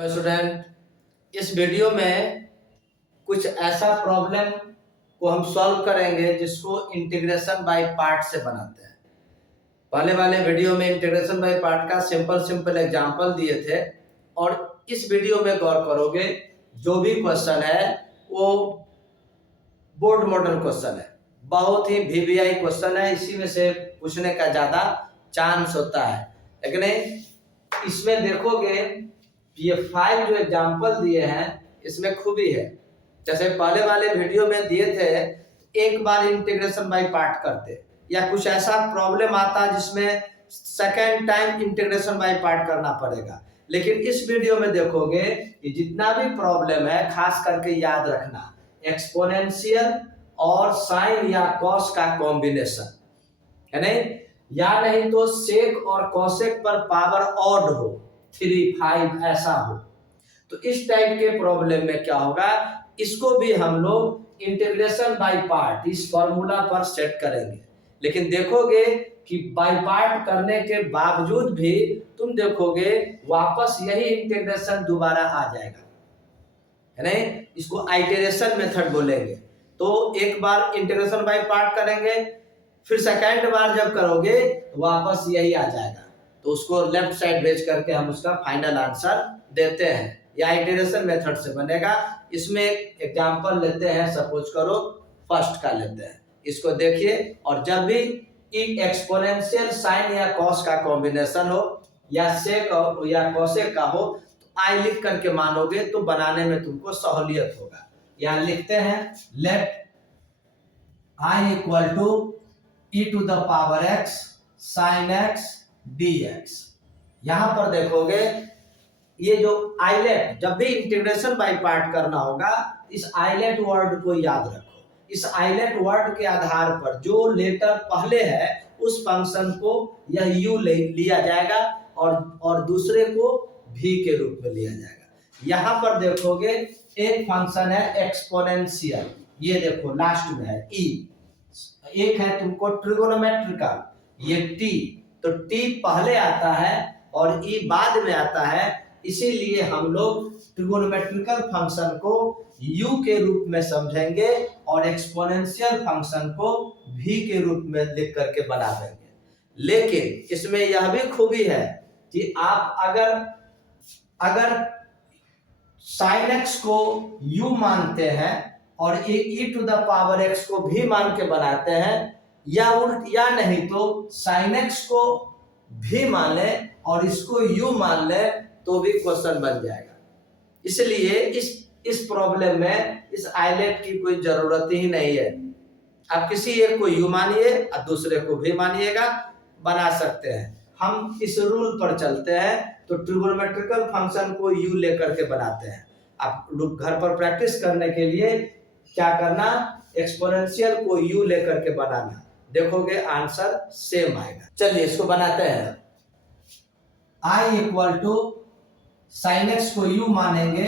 तो स्टूडेंट, इस वीडियो में कुछ ऐसा प्रॉब्लम को हम सॉल्व करेंगे जिसको इंटीग्रेशन बाय पार्ट से बनाते हैं। पहले वाले वीडियो में इंटीग्रेशन बाय पार्ट का सिंपल एग्जांपल दिए थे और इस वीडियो में गौर करोगे जो भी क्वेश्चन है वो बोर्ड मॉडल क्वेश्चन है, बहुत ही वीवीआई क्वेश्चन है, इसी में से पूछने का ज्यादा चांस होता है। लेकिन इसमें देखोगे ये 5 जो एग्जांपल दिए हैं इसमें खूबी है। जैसे पहले वाले वीडियो में दिए थे, एक बार इंटीग्रेशन बाय पार्ट करते या कुछ ऐसा प्रॉब्लम आता जिसमें second time integration by part करना पड़ेगा। लेकिन इस वीडियो में देखोगे कि जितना भी प्रॉब्लम है खास करके याद रखना एक्सपोनेंशियल और साइन या कॉस का कॉम्बिनेशन है नहीं, या नहीं तो सेक और कॉसेक पर पावर ऑड हो 3, 5 ऐसा हो, तो इस टाइप के प्रॉब्लम में क्या होगा, इसको भी हम लोग इंटीग्रेशन बाय पार्ट इस फॉर्मूला पर सेट करेंगे। लेकिन देखोगे कि बाय पार्ट करने के बावजूद भी तुम देखोगे वापस यही इंटीग्रेशन दोबारा आ जाएगा, है नहीं, इसको आइटरेशन मेथड बोलेंगे। तो एक बार इंटीग्रेशन बाय पार्ट करेंगे, फिर सेकेंड बार जब करोगे तो वापस यही आ जाएगा, तो उसको लेफ्ट साइड भेज करके हम उसका फाइनल आंसर देते हैं। या आइटरेशन मेथड से बनेगा। इसमें एग्जांपल लेते हैं, सपोज करो फर्स्ट का लेते हैं, इसको देखिए। और जब भी एक्सपोनेंशियल साइन या कॉस का कॉम्बिनेशन हो या सेक या कॉसेक का हो तो आई लिख करके मानोगे तो बनाने में तुमको सहूलियत होगा। यहाँ लिखते हैं let I equal to e to the power x sin x dx। यहां पर देखोगे ये जो आइलेट, जब भी इंटीग्रेशन बाय पार्ट करना होगा इस आइलेट वर्ड को याद रखो। इस आइलेट वर्ड के आधार पर जो लेटर पहले है उस फंक्शन को यह u लिया जाएगा और दूसरे को v के रूप में लिया जाएगा। यहां पर देखोगे एक फंक्शन है एक्सपोनेंशियल, ये देखो लास्ट में है e, एक है तुमको ट्रिगोनोमेट्रिकल ये t, तो t पहले आता है और e बाद में आता है, इसीलिए हम लोग ट्रिगोनोमेट्रिकल फंक्शन को u के रूप में समझेंगे और एक्सपोनेंशियल फंक्शन को v के रूप में लिख करके बना देंगे। लेकिन इसमें यह भी खूबी है कि आप अगर sin x को u मानते हैं और e to the power x को भी मान के बनाते हैं, या नहीं तो sin x को भी मान ले और इसको u मान ले तो भी क्वेश्चन बन जाएगा। इसलिए इस प्रॉब्लम में इस आइलेट की कोई जरूरत ही नहीं है। आप किसी एक को u मानिए और दूसरे को भी मानिएगा, बना सकते हैं। हम इस रूल पर चलते हैं तो ट्रिगोनोमेट्रिकल फंक्शन को u लेकर के बनाते हैं। आप लोग घर पर प्रैक्टिस करने के लिए क्या करना, एक्सपोनेंशियल को u लेकर के बनाना, देखोगे आंसर सेम आएगा। चलिए इसको बनाते हैं। i equal to sine x को u मानेंगे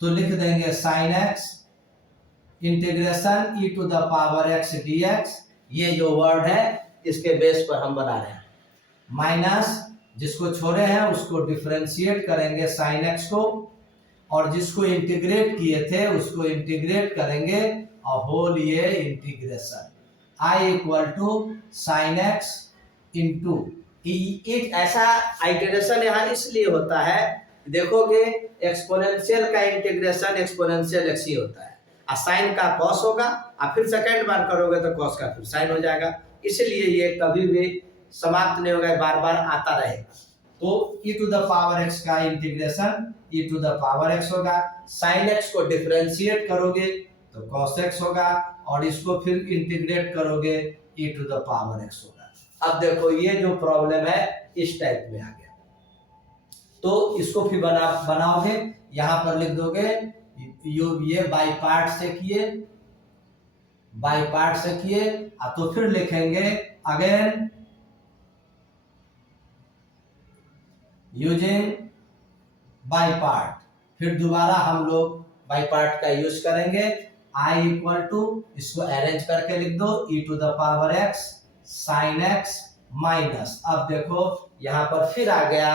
तो लिख देंगे sine x integration e to the power x dx, ये जो वर्ड है इसके बेस पर हम बना रहे हैं। माइनस जिसको छोड़े हैं उसको डिफरेंशिएट करेंगे साइन एक्स को, और जिसको इंटीग्रेट किए थे उसको इंटीग्रेट करेंगे और होल ये integration i equal to sine x into एक ऐसा आइटरेशन यहाँ इसलिए होता है, देखोगे एक्सपोनेंशियल का इंटीग्रेशन एक्सपोनेंशियल x ही होता है, और साइन का कॉस होगा और फिर सेकेंड बार करोगे तो कॉस का फिर साइन हो जाएगा, इसलिए ये कभी भी समाप्त नहीं होगा, बार बार आता रहेगा। तो e to the power x का integration e to the power x होगा, साइन x को डिफरेंशिएट करोगे तो cos x होगा और इसको फिर इंटीग्रेट करोगे e to the power x होगा। अब देखो ये जो प्रॉब्लम है इस टाइप में आ गया, तो इसको फिर बनाओगे, यहां पर लिख दोगे ये बाय पार्ट से किए तो फिर लिखेंगे अगेन यूजिंग बाय पार्ट, फिर दोबारा हम लोग बाय पार्ट का यूज करेंगे। i इक्वल टू इसको अरेंज करके लिख दो e to the power x sine x minus, अब देखो यहाँ पर फिर आ गया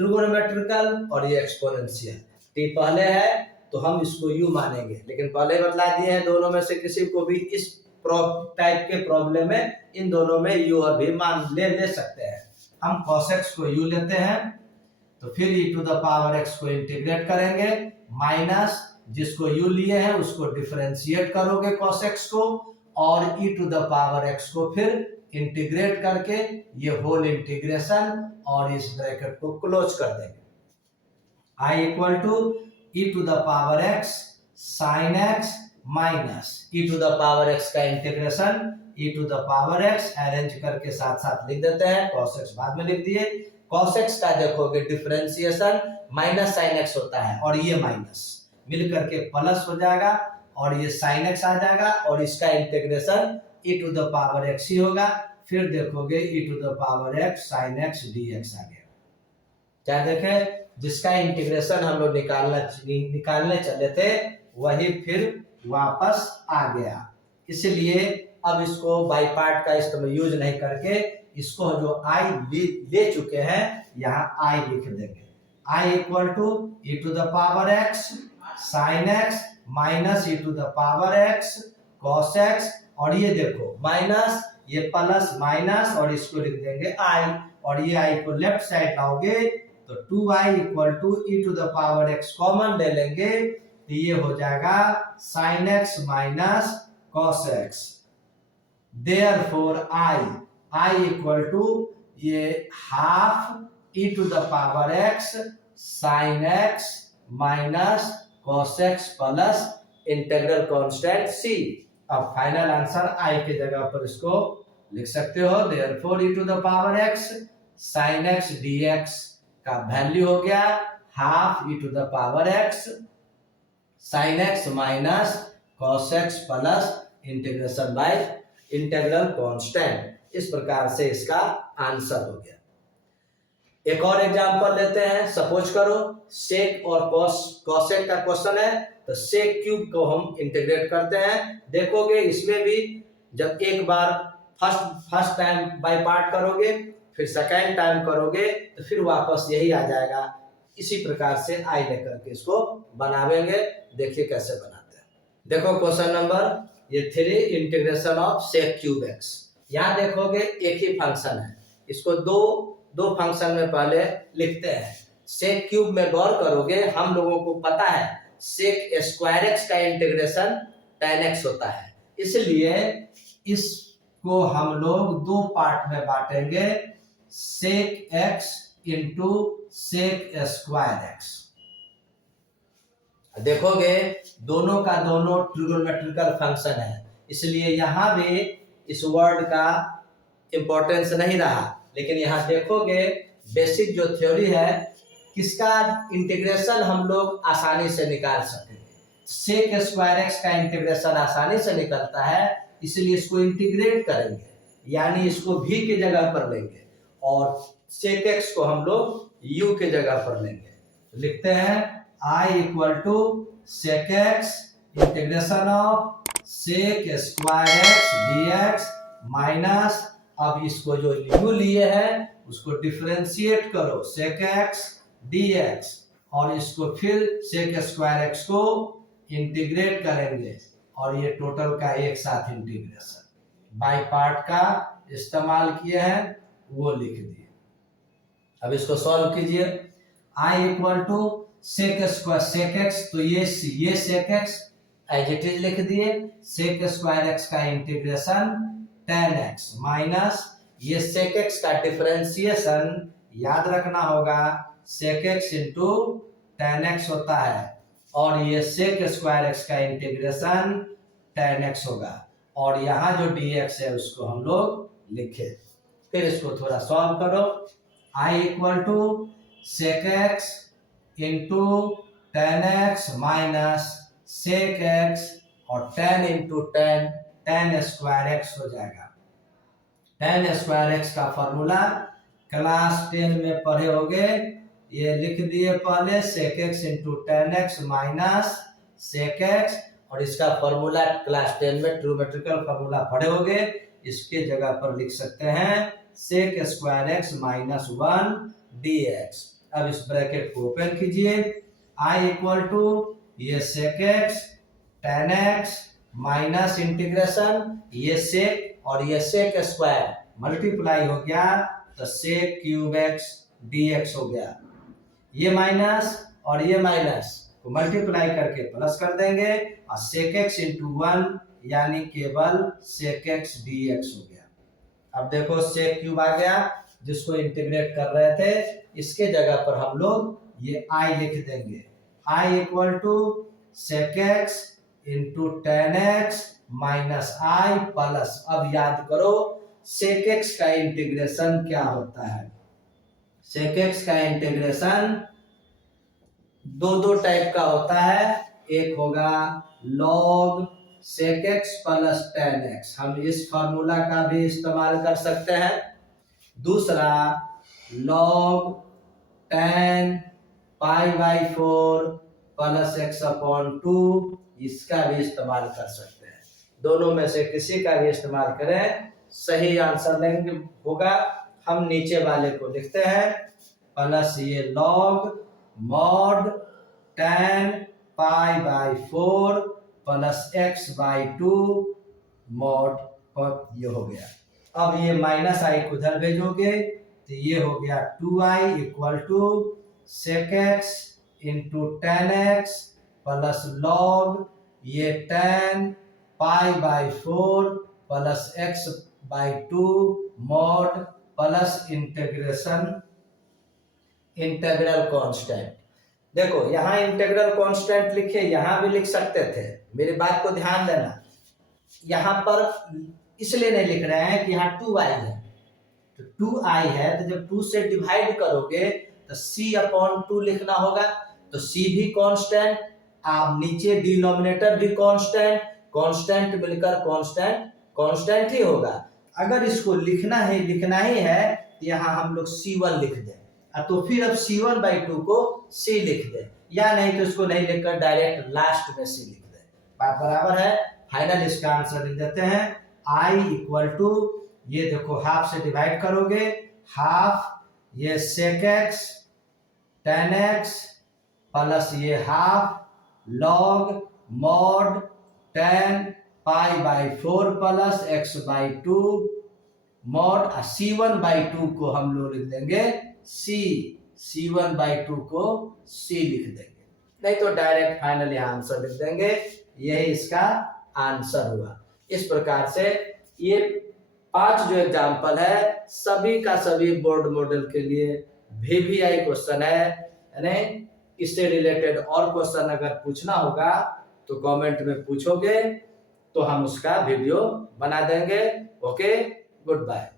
ट्रिगोनोमेट्रिकल और ये एक्सपोनेंशियल। टी पहले है तो हम इसको यू मानेंगे, लेकिन पहले बतला दिए हैं दोनों में से किसी को भी इस टाइप के प्रॉब्लम में इन दोनों में यू अभी मान ले सकते हैं। हम cos x को u लेते हैं तो फिर e to the power x को इंटीग्रेट करेंगे, माइनस जिसको u लिए हैं उसको डिफरेंशिएट करोगे cos x को, और e to the power x को फिर इंटीग्रेट करके ये होल इंटीग्रेशन और इस ब्रैकेट को क्लोज कर देंगे। I equal to e to the power x sin x minus e to the power x का integration e to the power x arrange करके साथ साथ लिख देते हैं, cos x बाद में लिख दिए। cos x का देखोगे डिफरेंशिएशन माइनस sin x होता है और ये माइनस मिल करके प्लस हो जाएगा और ये sin x आ जाएगा और इसका integration e to the power x ही होगा। फिर देखोगे e to the power x sin x dx आ गया। क्या देखें, जिसका इंटीग्रेशन हम लोग निकालने चले थे वही फिर वापस आ गया। इसलिए अब इसको बाय पार्ट का इस्तेमाल यूज नहीं करके इसको जो i ले चुके हैं यहाँ i लिख देंगे। i equal to e to the power x sin x minus e to the power x cos x, और ये देखो माइनस ये प्लस माइनस और इसको लिख देंगे i, और ये i को लेफ्ट साइड लाओगे तो 2i equal to e to the power x common ले लेंगे तो ये हो जाएगा sin x minus cos x। Therefore i equal to ये half e to the power x sin x minus cos x plus integral constant c। अब final answer i के जगह पर इसको लिख सकते हो, therefore e to the power x sin x dx का वैल्यू हो गया half e to the power x sin x minus cos x plus integration by integral constant. इस प्रकार से इसका आंसर हो गया। एक और एग्जांपल लेते हैं। सपोज करो सेक और कोसेक का क्वेश्चन है तो सेक क्यूब को हम इंटीग्रेट करते हैं। देखोगे इसमें भी जब एक बार फर्स्ट टाइम बाय पार्ट करोगे फिर सेकेंड टाइम करोगे तो फिर वापस यही आ जाएगा। इसी प्रकार से आई लेकर के इसको बनावेंगे। देखिए कैसे बनाते हैं। देखो क्वेश्चन नंबर ये 3 integration of sec cube x. यहाँ देखोगे एक ही फंक्शन है, इसको दो फंक्शन में पहले लिखते हैं। सेक क्यूब में गौर करोगे हम लोगों को पता है सेक स्क्वायर एक्स का इंटीग्रेशन tan x होता है, इसलिए इसको हम लोग दो पार्ट में बांटेंगे, sec x into sec square x. देखोगे दोनों का दोनों ट्रिगोनोमेट्रिकल फंक्शन है, इसलिए यहाँ भी इस वर्ड का इंपॉर्टेंस नहीं रहा। लेकिन यहाँ देखोगे बेसिक जो थ्योरी है किसका इंटीग्रेशन हम लोग आसानी से निकाल सकेंगे। सेक स्क्वायर एक्स का इंटीग्रेशन आसानी से निकलता है, इसलिए इसको इंटीग्रेट करेंगे, यानी इसको v के जगह पर लेंगे और सेक एक्स को हम लोग u के जगह पर लेंगे। तो लिखते हैं i equal to sec x integration of sec square x dx minus, अब इसको जो u लिए हैं उसको डिफरेंशिएट करो सेक एक्स dx और इसको फिर सेक स्क्वायर एक्स को इंटीग्रेट करेंगे और ये टोटल का एक साथ इंटीग्रेशन बाय पार्ट का इस्तेमाल किए हैं वो लिख दिए। अब इसको सॉल्व कीजिए। i equal to sec square sec x, तो ये sec x as it is लिख दिए, सेक स्क्वायर एक्स का इंटीग्रेशन tan x माइनस ये सेक एक्स का डिफरेंशिएशन याद रखना होगा sec x into tan x होता है और ये सेक स्क्वायर एक्स का इंटीग्रेशन tan x होगा और यहाँ जो dx है उसको हम लोग लिखे। फिर इसको थोड़ा सॉल्व करो। i equal to sec x into tan x minus sec x और tan into tan square x हो जाएगा। tan स्क्वायर एक्स का फॉर्मूला क्लास 10 में पढ़े होगे, ये लिख दिए पहले sec x into tan x minus sec x और इसका फॉर्मूला क्लास 10 में ट्रिग्नोमेट्रिकल फॉर्मूला पढ़े होगे, इसके जगह पर लिख सकते हैं sec square x minus 1 dx। अब इस ब्रैकेट को ओपन कीजिए, आई इक्वल टू ये sec x tan x minus integration ये sec और ये sec स्क्वायर मल्टीप्लाई हो गया तो sec क्यूब x dx हो गया। ये माइनस और ये माइनस को मल्टीप्लाई करके प्लस कर देंगे और sec x इंटू 1 यानी केवल sec x dx हो गया। अब देखो sec क्यूब आ गया जिसको इंटीग्रेट कर रहे थे, इसके जगह पर हम लोग ये i लिख देंगे, i equal to sec x into tan x minus i plus, अब याद करो sec x का इंटीग्रेशन क्या होता है। sec x का इंटीग्रेशन दो टाइप का होता है, एक होगा log sec x plus tan x, हम इस फॉर्मूला का भी इस्तेमाल कर सकते हैं। दूसरा log tan pi by 4 plus x upon 2, इसका भी इस्तेमाल कर सकते हैं। दोनों में से किसी का भी इस्तेमाल करें, सही आंसर लेंगे होगा। हम नीचे वाले को लिखते हैं प्लस ये log mod tan pi by 4 plus x by 2 mod, और ये हो गया। अब ये माइनस आई को उधर भेजोगे तो ये हो गया 2i equal to sec x into tan x plus log ये tan pi by 4 plus x by 2 mod plus integration integral constant. देखो यहाँ इंटीग्रल कांस्टेंट लिखे, यहाँ भी लिख सकते थे, मेरी बात को ध्यान देना। यहाँ पर इसलिए नहीं लिख रहे हैं कि यहाँ 2i है, तो 2i है तो जब 2 से डिवाइड करोगे तो c अपॉन 2 लिखना होगा, तो c भी कांस्टेंट, आप नीचे डिनोमिनेटर भी कांस्टेंट, कांस्टेंट मिलकर कांस्टेंट कांस्टेंट ही होगा। अगर इसको लिखना ही है तो यहाँ हम लोग c1 लिख दें, तो फिर अब c1 बाई 2 को c लिख दें, या नहीं तो इसको नहीं लिखकर डायरेक्ट लास्ट में c लिख दें। बात बराबर है। फाइनल इसका आंसर लिख देते हैं, i इक्वल टू ये देखो हाफ से डिवाइड करोगे, हाफ ये sec x tan x plus ये half log mod tan pi by 4 plus x by 2 mod c1 by 2 को हम लोग लिख देंगे c1 बाई 2 को c लिख देंगे, नहीं तो डायरेक्ट फाइनल यहाँ आंसर लिख देंगे। यही इसका आंसर हुआ। इस प्रकार से ये 5 जो एग्जाम्पल है सभी का सभी बोर्ड मॉडल के लिए VVI क्वेश्चन है, यानी इससे रिलेटेड और क्वेश्चन अगर पूछना होगा तो कमेंट में पूछोगे तो हम उसका वीडियो बना देंगे। Okay, good bye.